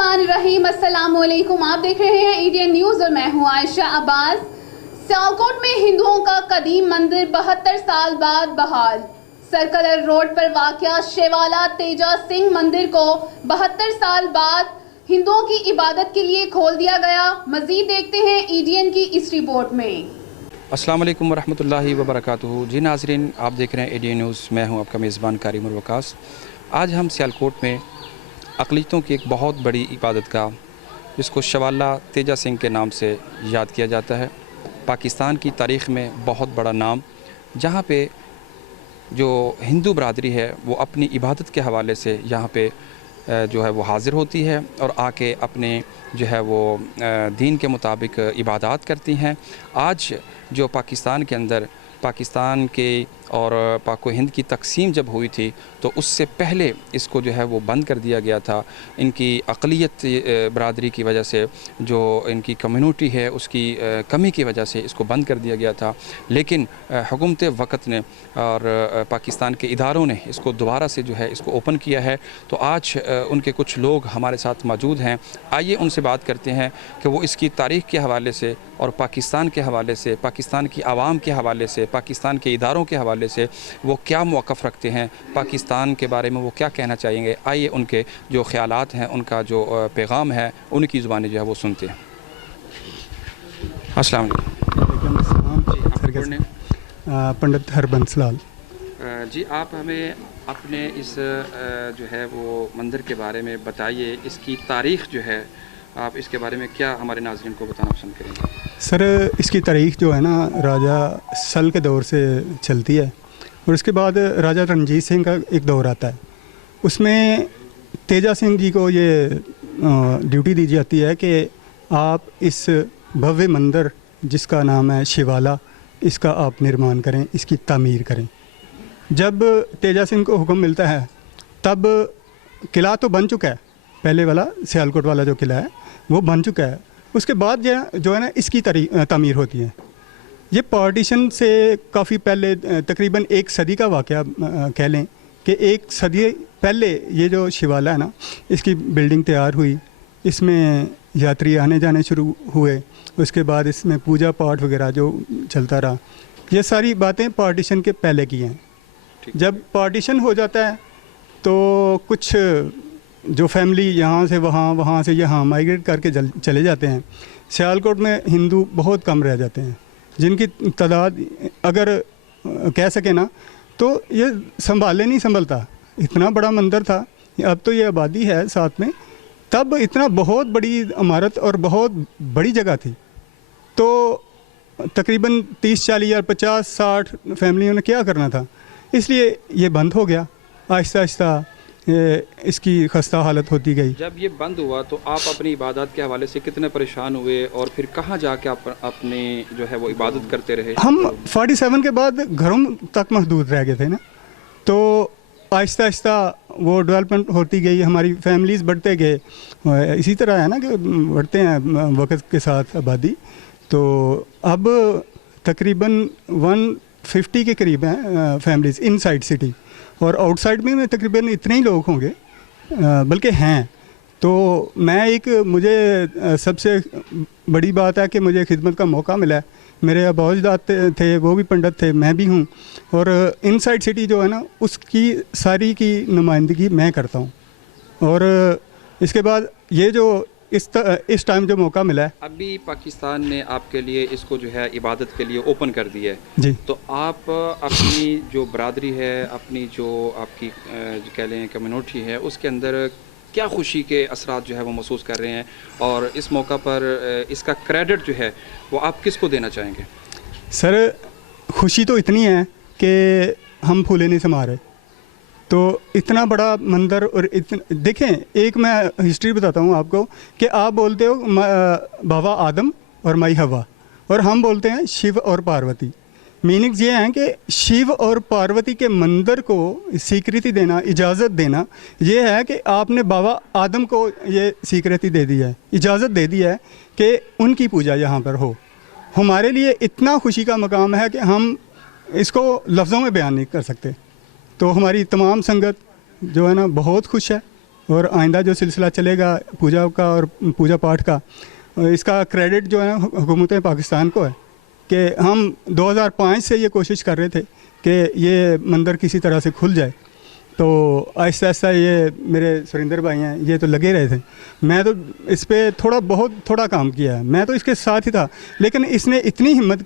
बिस्मिल्लाहिर्रहमानिर्रहीम। अस्सलाम वालेकुम। आप देख रहे हैं इंडियन न्यूज़ और मैं हूं आयशा अब्बास। सियालकोट में हिंदुओं का कदीम मंदिर 72 साल बाद बहाल। सर्कुलर रोड पर वाक़या शेवाला तेजा सिंह मंदिर को 72 साल बाद हिंदुओं की इबादत के लिए खोल दिया गया। मज़ीद देखते हैं ईडीएन की इस रिपोर्ट में। अस्सलाम वालेकुम वरहमतुल्लाहि वबरकातुहू। जी नाज़रीन, आप देख रहे हैं एडीएन न्यूज़। मैं हूं आपका मेज़बान कारिम वकास। आज हम सियालकोट में अक़लियतों की एक बहुत बड़ी इबादत गाह, जिसको शेवाला तेजा सिंह के नाम से याद किया जाता है, पाकिस्तान की तारीख़ में बहुत बड़ा नाम, जहाँ पे जो हिंदू बरादरी है वो अपनी इबादत के हवाले से यहाँ पे जो है वो हाज़िर होती है और आके अपने जो है वो दीन के मुताबिक इबादत करती हैं। आज जो पाकिस्तान के अंदर पाकिस्तान के और पाक व हिंद की तकसीम जब हुई थी तो उससे पहले इसको जो है वो बंद कर दिया गया था। इनकी अक़लियत बरादरी की वजह से, जो इनकी कम्युनिटी है उसकी कमी की वजह से इसको बंद कर दिया गया था। लेकिन हुकूमत वक़्त ने और पाकिस्तान के इदारों ने इसको दोबारा से जो है इसको ओपन किया है। तो आज उनके कुछ लोग हमारे साथ मौजूद हैं। आइए उनसे बात करते हैं कि वो इसकी तारीख़ के हवाले से और पाकिस्तान के हवाले से, पाकिस्तान की आवाम के हवाले से, पाकिस्तान के इदारों के हवाले से वो क्या मौक़िफ़ रखते हैं, पाकिस्तान के बारे में वो क्या कहना चाहेंगे। आइए उनके जो ख़यालात हैं, उनका जो पैगाम है, उनकी ज़ुबानी जो है वो सुनते हैं। अस्सलाम वालेकुम। पंडित हरबंस लाल जी, आप हमें अपने इस जो है वो मंदिर के बारे में बताइए। इसकी तारीख़ जो है, आप इसके बारे में क्या हमारे नाज़रीन को बताना पसंद करेंगे? सर, इसकी तारीख़ जो है ना, राजा सल के दौर से चलती है और उसके बाद राजा रणजीत सिंह का एक दौर आता है। उसमें तेजा सिंह जी को ये ड्यूटी दी जाती है कि आप इस भव्य मंदिर जिसका नाम है शिवाला, इसका आप निर्माण करें, इसकी तामीर करें। जब तेजा सिंह को हुक्म मिलता है तब किला तो बन चुका है, पहले वाला सियालकोट वाला जो किला है वो बन चुका है। उसके बाद जो है ना इसकी तामीर होती है। ये पार्टीशन से काफ़ी पहले, तकरीबन एक सदी का वाक़या कह लें कि एक सदी पहले ये जो शिवाला है ना, इसकी बिल्डिंग तैयार हुई, इसमें यात्री आने जाने शुरू हुए, उसके बाद इसमें पूजा पाठ वगैरह जो चलता रहा। ये सारी बातें पार्टीशन के पहले की हैं। जब पार्टीशन हो जाता है तो कुछ जो फैमिली यहाँ से वहाँ, वहाँ से यहाँ माइग्रेट करके चले जाते हैं। सियालकोट में हिंदू बहुत कम रह जाते हैं, जिनकी तादाद अगर कह सके ना तो ये संभाले नहीं संभलता। इतना बड़ा मंदिर था, अब तो ये आबादी है साथ में, तब इतना बहुत बड़ी इमारत और बहुत बड़ी जगह थी। तो तकरीबन 30-40 या 50-60 फैमिलियों ने क्या करना था, इसलिए ये बंद हो गया। आहिस्ता आहिस्ता इसकी खस्ता हालत होती गई। जब ये बंद हुआ तो आप अपनी इबादत के हवाले से कितने परेशान हुए और फिर कहाँ जाके आप अपने जो है वो इबादत करते रहे? हम 47 के बाद घरों तक महदूद रह गए थे ना, तो आहिस्ता आहिस्ता वो डेवलपमेंट होती गई, हमारी फैमिलीज़ बढ़ते गए। इसी तरह है ना कि बढ़ते हैं वक्त के साथ आबादी। तो अब तकरीबन 150 के करीब हैं फैमिलीज़ इनसाइड सिटी, और आउटसाइड में तकरीबन इतने ही लोग होंगे, बल्कि हैं। तो मुझे सबसे बड़ी बात है कि मुझे खिदमत का मौका मिला है। मेरे अबौजदाद थे, वो भी पंडित थे, मैं भी हूँ, और इनसाइड सिटी जो है ना उसकी सारी की नुमाइंदगी मैं करता हूँ। और इसके बाद ये जो इस टाइम जो मौका मिला है, अभी पाकिस्तान ने आपके लिए इसको जो है इबादत के लिए ओपन कर दिया है जी। तो आप अपनी जो बरादरी है, अपनी जो आपकी कह लें कम्युनिटी है, उसके अंदर क्या खुशी के असरात जो है वो महसूस कर रहे हैं, और इस मौका पर इसका क्रेडिट जो है वो आप किसको देना चाहेंगे? सर, खुशी तो इतनी है कि हम फूले नहीं समा रहे। तो इतना बड़ा मंदिर, और देखें, एक मैं हिस्ट्री बताता हूँ आपको कि आप बोलते हो बाबा आदम और माई हवा, और हम बोलते हैं शिव और पार्वती। मीनिंग्स ये हैं कि शिव और पार्वती के मंदिर को स्वीकृति देना, इजाज़त देना, ये है कि आपने बाबा आदम को ये स्वीकृति दे दी है, इजाज़त दे दी है कि उनकी पूजा यहाँ पर हो। हमारे लिए इतना खुशी का मकाम है कि हम इसको लफ्ज़ों में बयान नहीं कर सकते। तो हमारी तमाम संगत जो है ना बहुत खुश है, और आइंदा जो सिलसिला चलेगा पूजा का और पूजा पाठ का, इसका क्रेडिट जो है हुकूमत पाकिस्तान को है कि हम 2005 से ये कोशिश कर रहे थे कि ये मंदिर किसी तरह से खुल जाए। तो आहिस्ता आहिस्ता ये मेरे सुरिंदर भाई हैं, ये तो लगे रहे थे। मैं तो इस पर थोड़ा काम किया है, मैं तो इसके साथ ही था, लेकिन इसने इतनी हिम्मत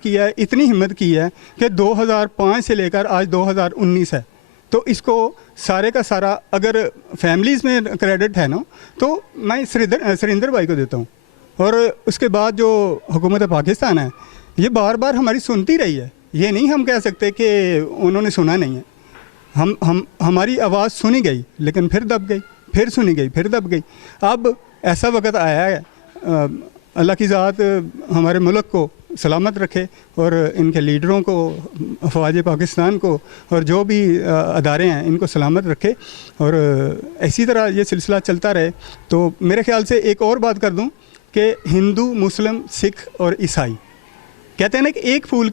की है कि 2005 से लेकर आज 2019 है। तो इसको सारे का सारा अगर फैमिलीज़ में क्रेडिट है ना, तो मैं सुरिंदर भाई को देता हूँ। और उसके बाद जो हुकूमत पाकिस्तान है, ये बार बार हमारी सुनती रही है। ये नहीं हम कह सकते कि उन्होंने सुना नहीं है। हमारी आवाज़ सुनी गई, लेकिन फिर दब गई, फिर सुनी गई, फिर दब गई। अब ऐसा वक्त आया है, अल्लाह की ज़ात हमारे मुल्क को सलामत रखे और इनके लीडरों को, फ़ौज पाकिस्तान को और जो भी अदारे हैं इनको सलामत रखे और इसी तरह ये सिलसिला चलता रहे। तो मेरे ख़्याल से एक और बात कर दूं कि हिंदू, मुस्लिम, सिख और ईसाई कहते हैं ना कि एक फूल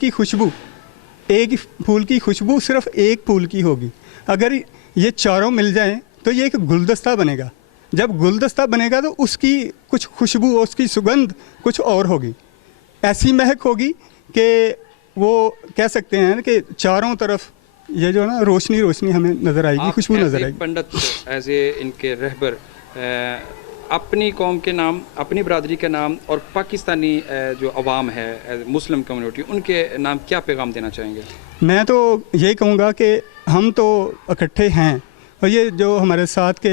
की खुशबू सिर्फ एक फूल की होगी। अगर ये चारों मिल जाएं तो ये एक गुलदस्ता बनेगा। जब गुलदस्ता बनेगा तो उसकी कुछ खुशबू, उसकी सुगंध कुछ और होगी, ऐसी महक होगी कि वो कह सकते हैं कि चारों तरफ ये जो ना रोशनी हमें नज़र आएगी, खुशबू नज़र आएगी। पंडित एज ए इनके रहबर अपनी कौम के नाम, अपनी बरादरी के नाम और पाकिस्तानी जो अवाम है, मुस्लिम कम्युनिटी, उनके नाम क्या पैगाम देना चाहेंगे? मैं तो यही कहूँगा कि हम तो इकट्ठे हैं और ये जो हमारे साथ के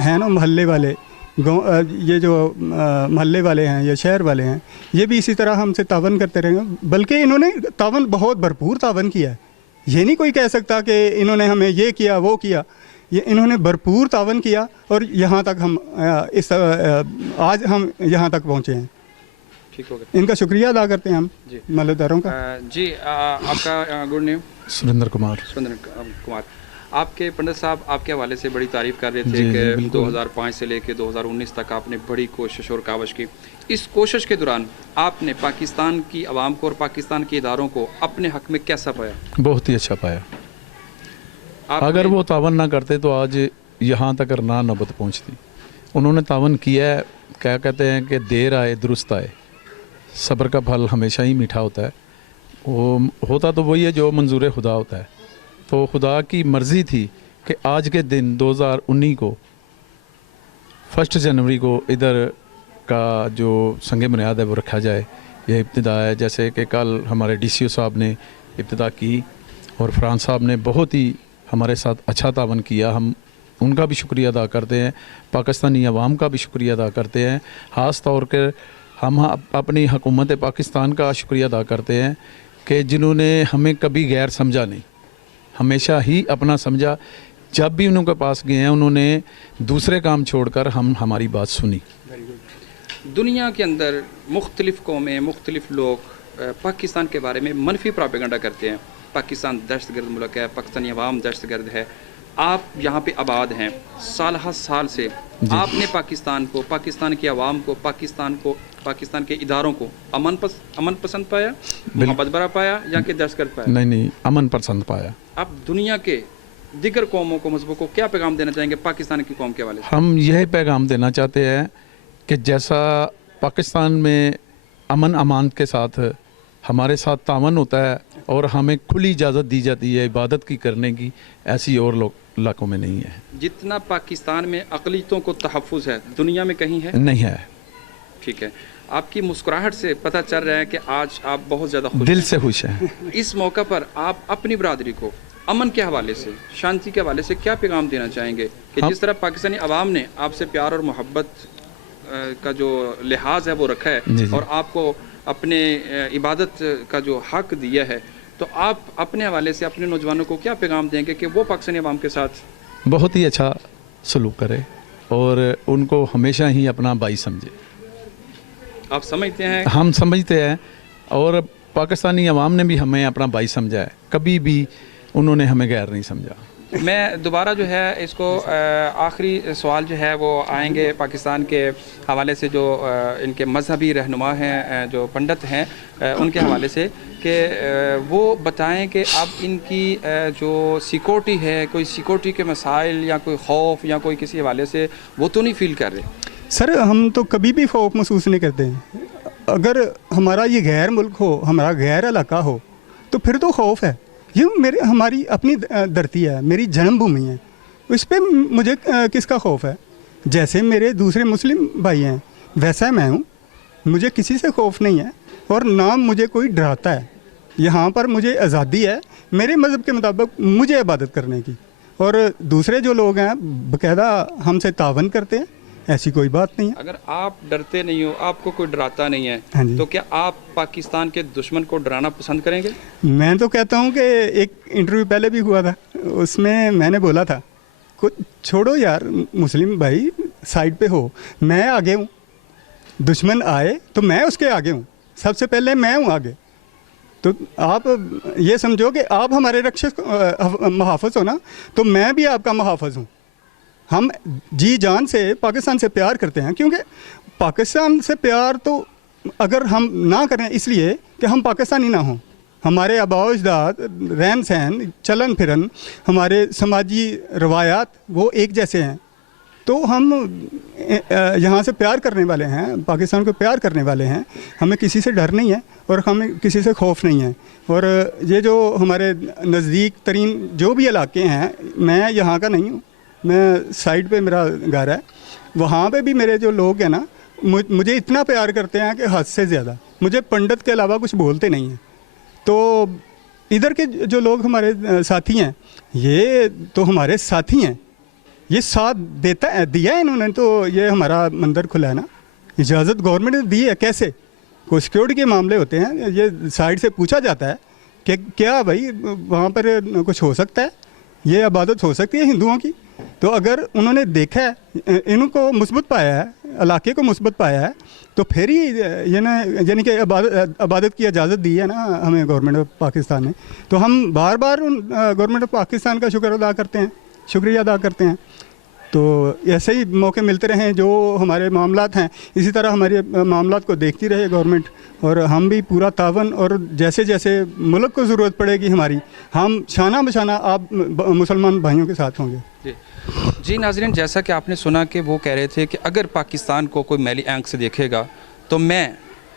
हैं ना मोहल्ले वाले, ये जो मोहल्ले वाले हैं या शहर वाले हैं, ये भी इसी तरह हमसे तावन करते रहेंगे। बल्कि इन्होंने तावन, बहुत भरपूर तावन किया है। ये नहीं कोई कह सकता कि इन्होंने हमें ये किया वो किया, ये इन्होंने भरपूर तावन किया और यहाँ तक हम आज हम यहाँ तक पहुँचे हैं। ठीक हो गया, इनका शुक्रिया अदा करते हैं हम मालदारों का। जी आपका गुड नेम? सुरेंद्र कुमार। आपके पंडित साहब आपके हवाले से बड़ी तारीफ़ कर रहे थे कि 2005 से लेकर 2019 तक आपने बड़ी कोशिश और कावश की। इस कोशिश के दौरान आपने पाकिस्तान की आवाम को और पाकिस्तान के इदारों को अपने हक़ में कैसा पाया? बहुत ही अच्छा पाया। अगर वो तावन ना करते तो आज यहाँ तक ना नौबत पहुँचती। उन्होंने तावन किया है। क्या कहते हैं कि देर आए दुरुस्त आए, सब्र का फल हमेशा ही मीठा होता है। वो होता तो वही है जो मंजूर खुदा होता है। तो खुदा की मर्ज़ी थी कि आज के दिन 2019 को 1 जनवरी को इधर का जो संग बुनियाद है वो रखा जाए। यह इब्तिदा है, जैसे कि कल हमारे DCO साहब ने इब्तिदा की और फरहान साहब ने बहुत ही हमारे साथ अच्छा तावन किया। हम उनका भी शुक्रिया अदा करते हैं, पाकिस्तानी अवाम का भी शुक्रिया अदा करते हैं। ख़ास तौर पर हम अपनी हुकूमत पाकिस्तान का शुक्रिया अदा करते हैं कि जिन्होंने हमें कभी गैर समझा नहीं, हमेशा ही अपना समझा। जब भी उनके पास गए हैं उन्होंने दूसरे काम छोड़कर हमारी बात सुनी। दुनिया के अंदर मुख्तलिफ़ कौमें, मुख्तलिफ़ लोग पाकिस्तान के बारे में मनफी प्रोपेगेंडा करते हैं। पाकिस्तान दहशतगर्द मुल्क है, पाकिस्तानी अवाम दहशतगर्द है। आप यहाँ पे आबाद हैं, साल से आपने पाकिस्तान को, पाकिस्तान की आवाम को, पाकिस्तान के इदारों को अमन पसंद पाया, मोहब्बत भरा पाया या कि दहशतगर्द पाया? नहीं, अमन पसंद पाया। आप दुनिया के दिगर कौमों को, मजहबों को क्या पैगाम देना चाहेंगे पाकिस्तान की कौम के हवाले से? हम यह पैगाम देना चाहते हैं कि जैसा पाकिस्तान में अमन अमान के साथ हमारे साथ तावन होता है और हमें खुली इजाज़त दी जाती है इबादत की करने की, ऐसी और इलाकों में नहीं है। जितना पाकिस्तान में अक़लियतों को तहफ़्फ़ुज़ है, दुनिया में कहीं है? नहीं है। ठीक है, आपकी मुस्कुराहट से पता चल रहा है कि आज आप बहुत ज़्यादा खुश, दिल से खुश हैं। इस मौका पर आप अपनी बरादरी को अमन के हवाले से, शांति के हवाले से क्या पैगाम देना चाहेंगे कि जिस तरह पाकिस्तानी अवाम ने आपसे प्यार और मोहब्बत का जो लिहाज है वो रखा है और आपको अपने इबादत का जो हक दिया है, तो आप अपने हवाले से अपने नौजवानों को क्या पैगाम देंगे कि वो पाकिस्तानी अवाम के साथ बहुत ही अच्छा सलूक करे और उनको हमेशा ही अपना भाई समझे? आप समझते हैं? हम समझते हैं और पाकिस्तानी अवाम ने भी हमें अपना भाई समझा है, कभी भी उन्होंने हमें गैर नहीं समझा। मैं दोबारा जो है इसको आखिरी सवाल जो है वो आएंगे पाकिस्तान के हवाले से, जो इनके मजहबी रहनुमा हैं, जो पंडित हैं, उनके हवाले से कि वो बताएं कि अब इनकी जो सिक्योरिटी है, कोई सिक्योरिटी के मसाइल या कोई खौफ या कोई किसी हवाले से वो तो नहीं फील कर रहे। सर हम तो कभी भी खौफ महसूस नहीं करते हैं। अगर हमारा ये गैर मुल्क हो, हमारा गैर इलाका हो, तो फिर तो खौफ है। ये हमारी अपनी धरती है, मेरी जन्मभूमि है, इस पर मुझे किसका खौफ है? जैसे मेरे दूसरे मुस्लिम भाई हैं वैसा मैं हूँ, मुझे किसी से खौफ नहीं है और ना मुझे कोई डराता है। यहाँ पर मुझे आज़ादी है मेरे मज़हब के मुताबिक मुझे इबादत करने की, और दूसरे जो लोग हैं बाकायदा हमसे तावन करते हैं, ऐसी कोई बात नहीं है। अगर आप डरते नहीं हो, आपको कोई डराता नहीं है, हाँ जी। तो क्या आप पाकिस्तान के दुश्मन को डराना पसंद करेंगे? मैं तो कहता हूँ कि एक इंटरव्यू पहले भी हुआ था, उसमें मैंने बोला था कुछ छोड़ो यार मुस्लिम भाई, साइड पे हो, मैं आगे हूँ, दुश्मन आए तो मैं उसके आगे हूँ, सबसे पहले मैं हूँ आगे। तो आप ये समझो कि आप हमारे रक्षक मुहाफ़िज़ हो ना, तो मैं भी आपका मुहाफ़िज़ हूँ। हम जी जान से पाकिस्तान से प्यार करते हैं, क्योंकि पाकिस्तान से प्यार तो अगर हम ना करें इसलिए कि हम पाकिस्तानी ना हों, हमारे आबाओ अजदाद, रहन सहन, चलन फिरन, हमारे समाजी रवायात वो एक जैसे हैं, तो हम यहाँ से प्यार करने वाले हैं, पाकिस्तान को प्यार करने वाले हैं, हमें किसी से डर नहीं है और हमें किसी से खौफ नहीं है। और ये जो हमारे नज़दीक तरीन जो भी इलाके हैं, मैं यहाँ का नहीं हूँ, मैं साइड पे मेरा घर है, वहाँ पे भी मेरे जो लोग हैं ना मुझे इतना प्यार करते हैं कि हद से ज़्यादा, मुझे पंडित के अलावा कुछ बोलते नहीं हैं। तो इधर के जो लोग हमारे साथी हैं, ये तो हमारे साथी हैं, ये साथ दिया है इन्होंने, तो ये हमारा मंदिर खुला है ना, इजाज़त गवर्नमेंट ने दी है। कैसे? कोई सिक्योरिटी के मामले होते हैं, ये साइड से पूछा जाता है कि क्या भाई वहाँ पर कुछ हो सकता है, ये इबादत हो सकती है हिंदुओं की। तो अगर उन्होंने देखा है, इनको मुस्बत पाया है, इलाके को मुस्बत पाया है, तो फिर ही ये ना यानी कि इबादत की इजाज़त दी है ना हमें गवर्नमेंट ऑफ पाकिस्तान ने। तो हम बार बार गवर्नमेंट ऑफ पाकिस्तान का शुक्रिया अदा करते हैं। तो ऐसे ही मौके मिलते रहें, जो हमारे मामलात हैं इसी तरह हमारे मामलात को देखती रहे गवर्नमेंट, और हम भी पूरा तावन, और जैसे जैसे मुल्क को ज़रूरत पड़ेगी हमारी, हम शाना बशाना आप मुसलमान भाइयों के साथ होंगे। जी नाज़रीन, जैसा कि आपने सुना कि वो कह रहे थे कि अगर पाकिस्तान को कोई मैली आंख से देखेगा तो मैं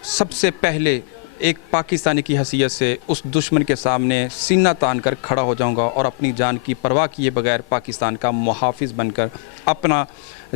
सबसे पहले एक पाकिस्तानी की हैसियत से उस दुश्मन के सामने सीना तान कर खड़ा हो जाऊंगा और अपनी जान की परवाह किए बगैर पाकिस्तान का मुहाफ़िज़ बनकर अपना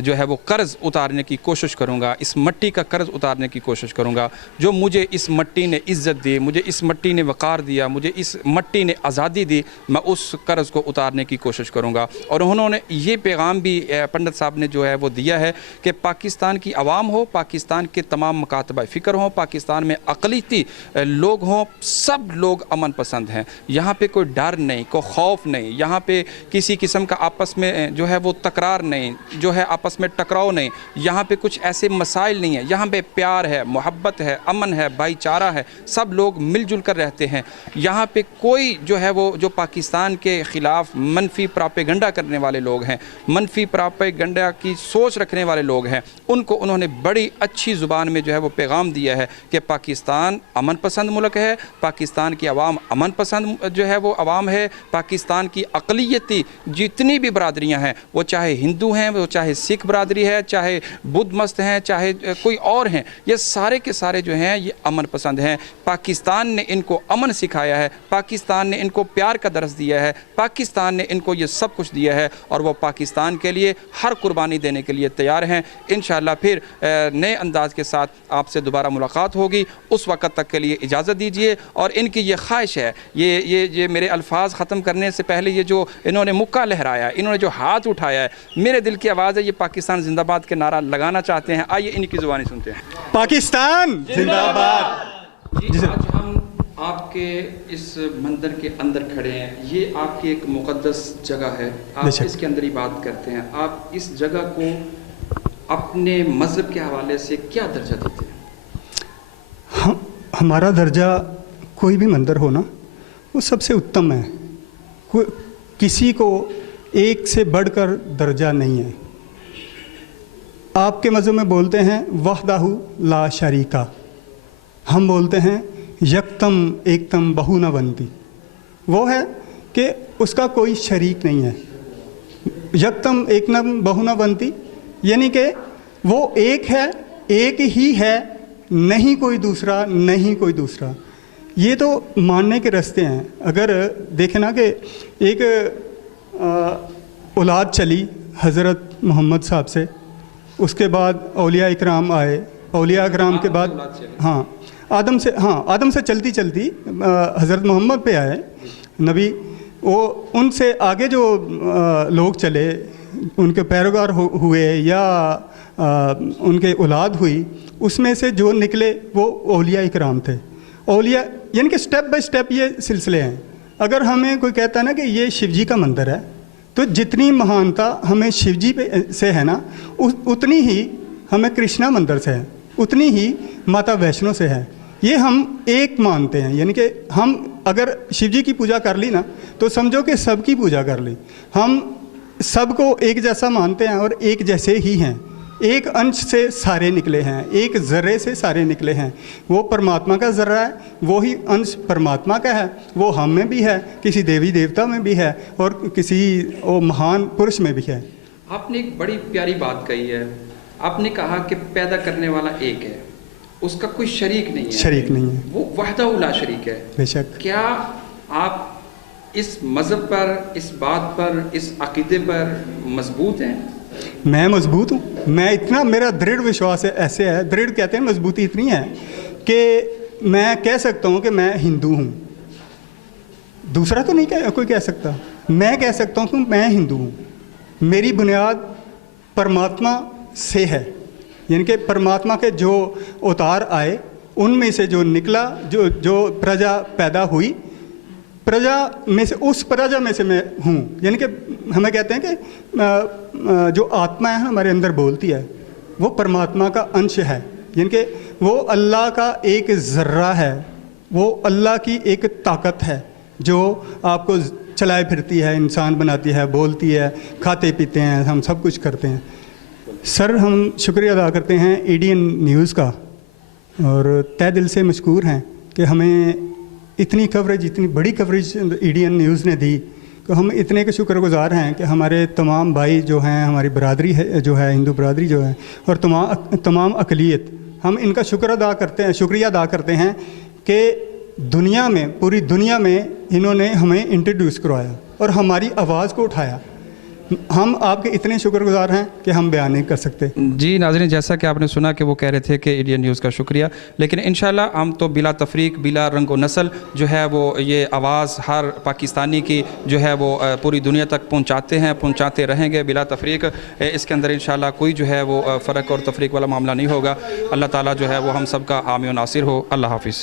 जो है वो कर्ज़ उतारने की कोशिश करूंगा, इस मट्टी का कर्ज़ उतारने की कोशिश करूंगा। जो मुझे इस मट्टी ने इज़्ज़त दी, मुझे इस मट्टी ने वक़ार दिया, मुझे इस मट्टी ने आज़ादी दी, मैं उस कर्ज़ को उतारने की कोशिश करूंगा। और उन्होंने ये पैगाम भी पंडित साहब ने जो है वो दिया है कि पाकिस्तान की आवाम हो, पाकिस्तान के तमाम मकातबा फ़िक्र हों, पाकिस्तान में अक़लियती लोग हों, सब लोग अमन पसंद हैं, यहाँ पे कोई डर नहीं, कोई खौफ नहीं, यहाँ पे किसी किस्म का आपस में जो है वो तकरार नहीं, जो है आपस में टकराव नहीं, यहाँ पे कुछ ऐसे मसाइल नहीं है, यहाँ पे प्यार है, मोहब्बत है, अमन है, भाईचारा है, सब लोग मिलजुल कर रहते हैं। यहाँ पे कोई जो है वो जो पाकिस्तान के ख़िलाफ़ मनफी प्रोपेगेंडा करने वाले लोग हैं, मनफी प्रोपेगेंडा की सोच रखने वाले लोग हैं, उनको उन्होंने बड़ी अच्छी ज़ुबान में जो है वो पैगाम दिया है कि पाकिस्तान अमन पसंद मुल्क है, पाकिस्तान की आवाम अमन पसंद जो है वो आवाम है, पाकिस्तान की अक़लियती जितनी भी बरादरियाँ हैं, वो चाहे हिंदू हैं, वो चाहे सिख बरादरी है, चाहे बुद्ध मस्त हैं, चाहे कोई और हैं, ये सारे के सारे जो हैं ये अमन पसंद हैं। पाकिस्तान ने इनको अमन सिखाया है, पाकिस्तान ने इनको प्यार का दर्स दिया है, पाकिस्तान ने इनको ये सब कुछ दिया है और वो पाकिस्तान के लिए हर कुर्बानी देने के लिए तैयार हैं। इंशाअल्लाह फिर नए अंदाज के साथ आपसे दोबारा मुलाकात होगी, उस वक़्त तक के लिए इजाज़त दीजिए। और इनकी ये ख्वाहिश है, ये मेरे अल्फाज ख़त्म करने से पहले ये जो इन्होंने मुक्का लहराया, इन्होंने जो हाथ उठाया है, मेरे दिल की आवाज़ है, ये पाकिस्तान जिंदाबाद के नारा लगाना चाहते हैं। आइए इनकी ज़ुबानी सुनते हैं। पाकिस्तान जिंदाबाद। जी, आज हम आपके इस मंदिर के अंदर खड़े हैं, ये आपकी एक मुक़द्दस जगह है, आप इसके अंदर ही बात करते हैं। आप इस जगह को अपने मज़हब के हवाले से क्या दर्जा देते हैं? हमारा दर्जा कोई भी मंदिर हो ना, वो सबसे उत्तम है। किसी को एक से बढ़कर दर्जा नहीं है। आपके मज़हब में बोलते हैं वहदाहु ला शरीका, हम बोलते हैं यकतम एकतम बहु न बनती। वो है कि उसका कोई शरीक नहीं है। यकतम एकतम बहु न बनती यानी कि वो एक है, एक ही है, नहीं कोई दूसरा, नहीं कोई दूसरा। ये तो मानने के रास्ते हैं। अगर देखें ना कि एक औलाद चली हज़रत मोहम्मद साहब से, उसके बाद औलिया इकराम आए, औलिया इकराम के बाद आदम से चलती चलती हज़रत मोहम्मद पे आए नबी। वो उनसे आगे जो लोग चले, उनके पैरोकार हुए या उनके औलाद हुई, उसमें से जो निकले वो औलिया इकराम थे। औलिया यानी कि स्टेप बाय स्टेप ये सिलसिले हैं। अगर हमें कोई कहता है ना कि ये शिव जी का मंदिर है, तो जितनी महानता हमें शिव जी से है ना, उतनी ही हमें कृष्णा मंदिर से है, उतनी ही माता वैष्णो से है। ये हम एक मानते हैं, यानी कि हम अगर शिव जी की पूजा कर ली ना, तो समझो कि सबकी पूजा कर ली। हम सबको एक जैसा मानते हैं और एक जैसे ही हैं। एक अंश से सारे निकले हैं, एक ज़र्रे से सारे निकले हैं। वो परमात्मा का ज़र्रा है, वो ही अंश परमात्मा का है। वो हम में भी है, किसी देवी देवता में भी है और किसी वो महान पुरुष में भी है। आपने एक बड़ी प्यारी बात कही है। आपने कहा कि पैदा करने वाला एक है, उसका कोई शरीक नहीं है। शरीक नहीं है, वो वहदहु ला शरीक है। बेशक। क्या आप इस मज़हब पर, इस बात पर, इस अक़ीदे पर मजबूत हैं? मैं मजबूत हूँ। मैं इतना, मेरा दृढ़ विश्वास है, ऐसे है, दृढ़ कहते हैं, मजबूती इतनी है कि मैं कह सकता हूँ कि मैं हिंदू हूँ। दूसरा तो नहीं कोई कह सकता। मैं कह सकता हूँ कि मैं हिंदू हूँ। मेरी बुनियाद परमात्मा से है, यानी कि परमात्मा के जो अवतार आए उनमें से जो निकला, जो प्रजा पैदा हुई, प्रजा में से, उस प्रजा में से मैं हूँ। यानी कि हमें कहते हैं कि जो आत्मा है हमारे अंदर बोलती है, वो परमात्मा का अंश है। यानी कि वो अल्लाह का एक ज़र्रा है, वो अल्लाह की एक ताकत है जो आपको चलाए फिरती है, इंसान बनाती है, बोलती है, खाते पीते हैं, हम सब कुछ करते हैं। सर, हम शुक्रिया अदा करते हैं एडीएन न्यूज़ का और तहे दिल से मशकूर हैं कि हमें इतनी कवरेज, इतनी बड़ी कवरेज एडीएन न्यूज़ ने दी। तो हम इतने के शुक्रगुजार हैं कि हमारे तमाम भाई जो हैं, हमारी बरादरी है जो है, हिंदू बरादरी जो है, और तमाम अक़लियत, हम इनका शुक्रिया अदा करते हैं कि दुनिया में, पूरी दुनिया में इन्होंने हमें इंट्रोड्यूस करवाया और हमारी आवाज़ को उठाया। हम आपके इतने शुक्रगुजार हैं कि हम बयान नहीं कर सकते। जी नाज़रीन, जैसा कि आपने सुना कि वो कह रहे थे कि एडीएन न्यूज़ का शुक्रिया, लेकिन इंशाल्लाह हम तो बिला तफरीक, बिला रंग व नस्ल जो है वो ये आवाज़ हर पाकिस्तानी की जो है वो पूरी दुनिया तक पहुँचाते रहेंगे बिला तफरीक। इसके अंदर इंशाल्लाह कोई जो है वो फ़र्क और तफरीक वाला मामला नहीं होगा। अल्लाह ताला जो है वो हम सब का हामी व नासिर हो। अल्लाह हाफिज़।